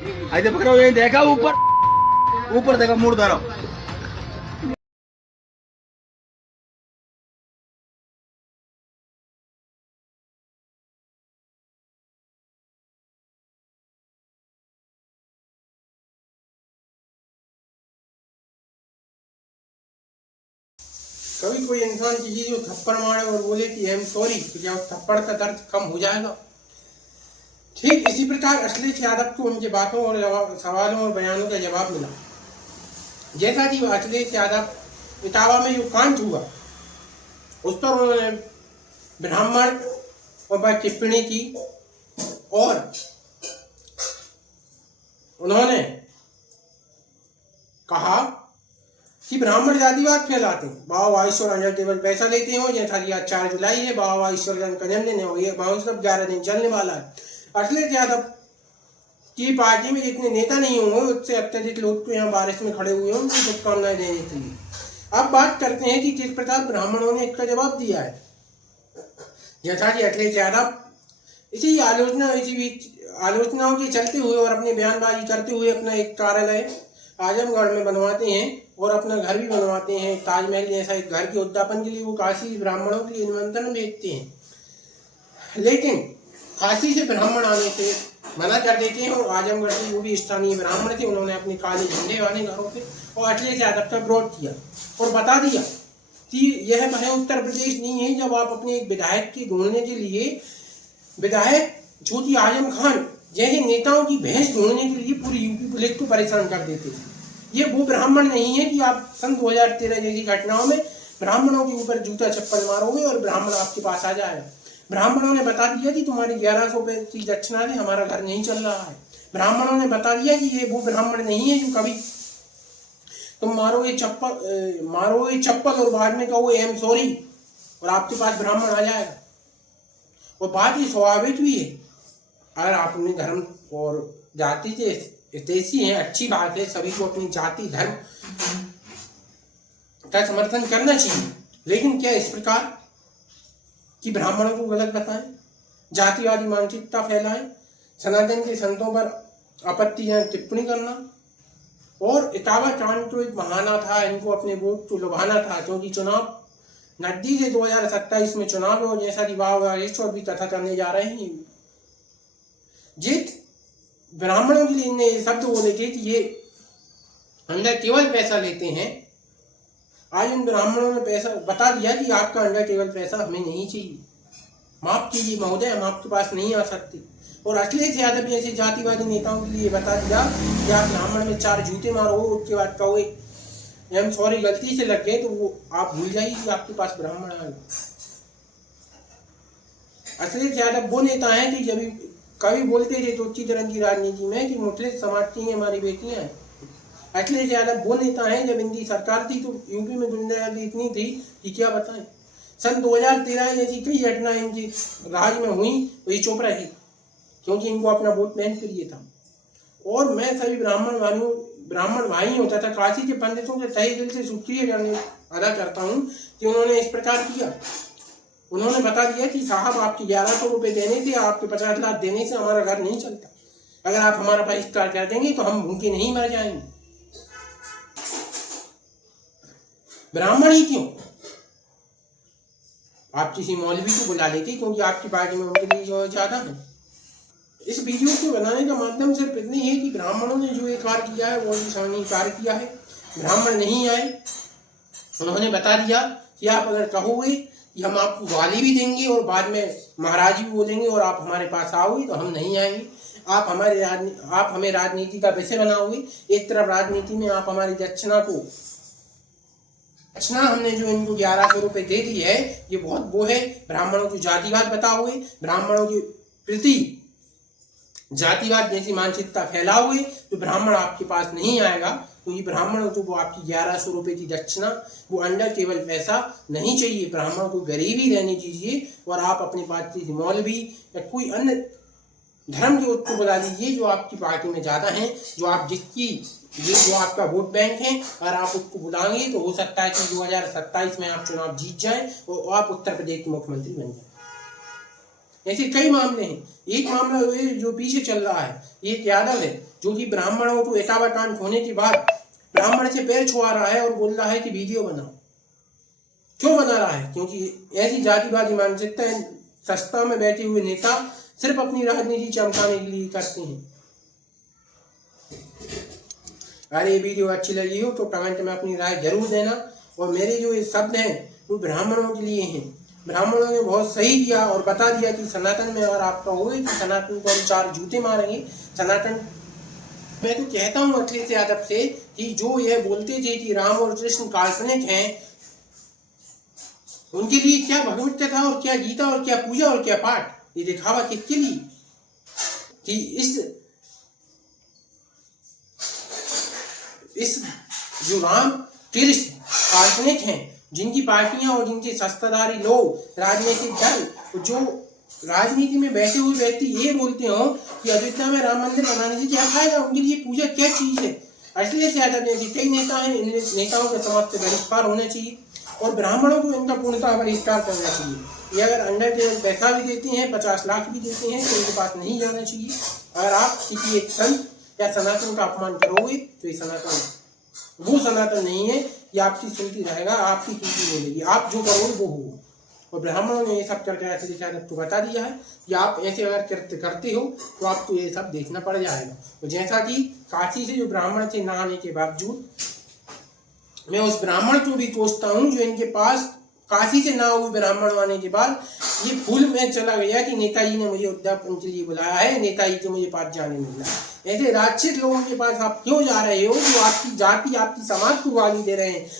ऐसे पकड़ो, ये देखा ऊपर, ऊपर देखा, मुड़ धरो। कभी कोई इंसान किसी को थप्पड़ मारे और बोले कि आई एम सॉरी, तो क्या थप्पड़ का दर्द कम हो जाएगा? ठीक इसी प्रकार अखिलेश यादव को उनकी बातों और सवालों और बयानों का जवाब मिला। जैसा कि अखिलेश यादव इटावा में जो कांड हुआ उस पर उन्होंने ब्राह्मण पर टिप्पणी की और उन्होंने कहा कि ब्राह्मण जातिवाद फैलाते हैं, बाबा ईश्वर अंडर टेबल पैसा लेते हो। जैसा कि आज 4 जुलाई है, बाबा ईश्वर का जन्मदिन है, ये महोत्सव 11 दिन चलने वाला है। अखिलेश यादव की पार्टी में जितने नेता नहीं होंगे उससे अत्यधिक लोग तो यहाँ बारिश में खड़े हुए हैं उनको शुभकामनाएं देने के लिए। अब बात करते हैं कि किस प्रकार ब्राह्मणों ने इसका जवाब दिया है। जैसा कि अखिलेश यादव इसी आलोचनाओं के चलते हुए और अपनी बयानबाजी करते हुए अपना एक कार्यालय आजमगढ़ में बनवाते हैं और अपना घर भी बनवाते हैं, ताजमहल जैसा एक घर के उद्यापन के लिए वो काशी ब्राह्मणों के लिए निमंत्रण भेजते हैं, लेकिन काशी से ब्राह्मण आने से मना कर देते हैं। और आजमगढ़ के जो भी स्थानीय ब्राह्मण थे उन्होंने अपने काले झंडे वाले घरों पे और अखिलेश यादव का विरोध किया और बता दिया कि यह वह उत्तर प्रदेश नहीं है जब आप अपने एक विधायक की ढूंढने के लिए विधायक ज्योति आजम खान जैसे नेताओं की भैंस ढूंढने के लिए पूरी यूपी पुलिस को परेशान कर देते हैं। ये वो ब्राह्मण नहीं है कि आप सन 2013 जैसी घटनाओं में ब्राह्मणों के ऊपर जूता चप्पल मारोगे और ब्राह्मण आपके पास आ जाएगा। ब्राह्मणों ने बता दिया कि तुम्हारी 1100 रुपए की दक्षिणा से हमारा घर नहीं चल रहा है। ब्राह्मणों ने बता दिया कि ये वो ब्राह्मण नहीं है जो कभी तुम मारोगे चप्पल और बाद में कहो आई एम सॉरी और आपके पास ब्राह्मण आ जाएगा। और बात ये स्वाभाविक भी है, अगर आप अपने धर्म और जाति के हितैषी हैं, अच्छी बात है, सभी को अपनी जाति धर्म का समर्थन करना चाहिए, लेकिन क्या इस प्रकार कि ब्राह्मणों को गलत बताएं, जातिवादी मानसिकता फैलाएं, सनातन के संतों पर आपत्तिजनक टिप्पणी करना। और इटावा कांड तो एक बहाना था, इनको अपने वोट को लुभाना था, क्योंकि चुनाव नजदीक है, 2027 में चुनाव है और जैसा कि बाबा ईश्वर भी कथा करने जा रहे हैं। जित ब्राह्मणों के लिए इन्हें शब्द बोले थे कि ये अंडर टेबल पैसा लेते हैं, आज उन ब्राह्मणों ने पैसा बता दिया कि आपका अंडर टेबल पैसा हमें नहीं चाहिए, माफ कीजिए महोदय, हम आपके पास नहीं आ सकते। और अखिलेश यादव जैसे जातिवादी नेताओं के लिए बता दिया कि आप ब्राह्मण में 4 जूते मारो, उसके बाद कहो आई एम सॉरी गलती से लग गए, तो वो आप भूल जाइए कि आपके पास ब्राह्मण आए। अखिलेश यादव वो नेता हैं कि जब कभी बोलते थे तो उच्च तरह की राजनीति में कि मुखलिस समाज की हमारी बेटियां हैं। अखिलेश यादव वो नेता हैं जब इनकी सरकार थी तो यूपी में गुंडागर्दी इतनी थी कि क्या बताएं। सन 2013 जैसी कई घटना इनकी राज में हुई तो ये चुप रही, क्योंकि इनको अपना वोट बैंक के लिए था। और मैं सभी ब्राह्मण भाई होता था काशी के पंडितों के तहे दिल से शुक्रिया अदा करता हूँ कि उन्होंने इस प्रकार किया। उन्होंने बता दिया कि साहब आपके 1100 रुपए देने से, आपके 50 लाख देने से हमारा घर नहीं चलता, अगर आप हमारा बहिष्कार कर देंगे तो हम भूखे नहीं मर जाएंगे। ब्राह्मण ही क्यों, आप किसी मौलवी को बुला लेते, क्योंकि आपकी पार्टी में उनके लिए जो ज्यादा है। इस वीडियो को बनाने का माध्यम सिर्फ इतनी है कि ब्राह्मणों ने जो एक कार्य किया है वो निशानी कार्य किया है। ब्राह्मण नहीं आए, उन्होंने बता दिया कि आप अगर कहोगे कि हम आपको गाली भी देंगे और बाद में महाराज भी बोलेंगे और आप हमारे पास आओगे तो हम नहीं आएंगे। आप हमें राजनीति का विषय बनाओगे। एक तरफ राजनीति में आप हमारी दक्षिणा हमने जो इनको 1100 रुपए दे दी है, ये बहुत वो है, ब्राह्मणों को जातिवाद बताओगे, ब्राह्मणों के प्रति जातिवाद जैसी मानसिकता फैलाओगे तो ब्राह्मण आपके पास नहीं आएगा। तो ये ब्राह्मणों को वो आपकी 1100 रुपए की दक्षिणा, वो अंडर टेबल पैसा नहीं चाहिए। ब्राह्मणों को गरीबी रहनी चाहिए और आप अपनी पार्टी से मौलवी या कोई अन्य धर्म के उत्तर बुला लीजिए जो आपकी पार्टी में ज्यादा हैं, जो आपका वोट बैंक है। अगर आप उसको बुलाएंगे तो हो सकता है कि 2027 में आप चुनाव जीत जाएं और आप उत्तर प्रदेश के मुख्यमंत्री बन जाए। ऐसे कई मामले हैं। एक मामला जो पीछे चल रहा है, एक यादव है जो कि ब्राह्मणों को एकावकांड होने के बाद ब्राह्मण से पैर छुआ रहा है और बोल रहा है कि वीडियो बनाओ। क्यों बना रहा है? क्योंकि ऐसी जातिवादी मानसिकता सत्ता में बैठे हुए नेता सिर्फ अपनी राजनीति चमकाने के लिए करते हैं। अगर ये वीडियो अच्छी लगी हो तो कमेंट में अपनी राय जरूर देना। और मेरे जो ये शब्द हैं वो ब्राह्मणों के लिए हैं। ब्राह्मणों ने बहुत सही किया और बता दिया कि सनातन में अगर आप कहोगे तो सनातन को हम 4 जूते मारेंगे। सनातन मैं तो कहता हूँ अखिलेश यादव से कि जो यह बोलते थे कि राम और कृष्ण काल्पनिक हैं, उनके लिए क्या भगवत कथा और क्या गीता और क्या पूजा और क्या पाठ, ये दिखावा किसके लिए? कि इस जो राम कृष्ण काल्पनिक हैं, जिनकी पार्टियां और जिनके सत्ताधारी लोग राजनीतिक दल जो राजनीति में बैठे हुए व्यक्ति ये बोलते हो कि अयोध्या में राम मंदिर बनाने से क्या फायदा, उनके लिए पूजा क्या चीज है। अखिलेश यादव जैसे कई नेता हैं, इन नेताओं के समाज से बहिष्कार होना चाहिए और ब्राह्मणों को इनका पूर्णतः बहिष्कार करना चाहिए। ये अगर अंडर टेबल पैसा भी देते हैं, 50 लाख भी देते हैं, तो इनके पास नहीं जाना चाहिए। अगर आप किसी एक संत या सनातन का अपमान करोगे तो ये सनातन वो सनातन नहीं है, ये आपकी सुनती रहेगा, आपकी सुनती मिलेगी, आप जो करोगे वो होगा। और ब्राह्मणों ने ये सब करके अखिलेश यादव को बता दिया है कि आप ऐसे अगर कृत्य करते हो तो आपको ये सब देखना पड़ जाएगा। तो जैसा कि काशी से जो ब्राह्मण थे नहाने के बावजूद, मैं उस ब्राह्मण को भी कोसता हूँ जो इनके पास काशी से ना हुए ब्राह्मण आने के बाद ये फूल में चला गया कि नेताजी ने मुझे उद्यापन के लिए बुलाया है, नेताजी के मुझे पास जाने मिला। ऐसे राक्षस लोगों के पास आप क्यों जा रहे हो जो आपकी जाति आपकी समाज को गाली दे रहे हैं?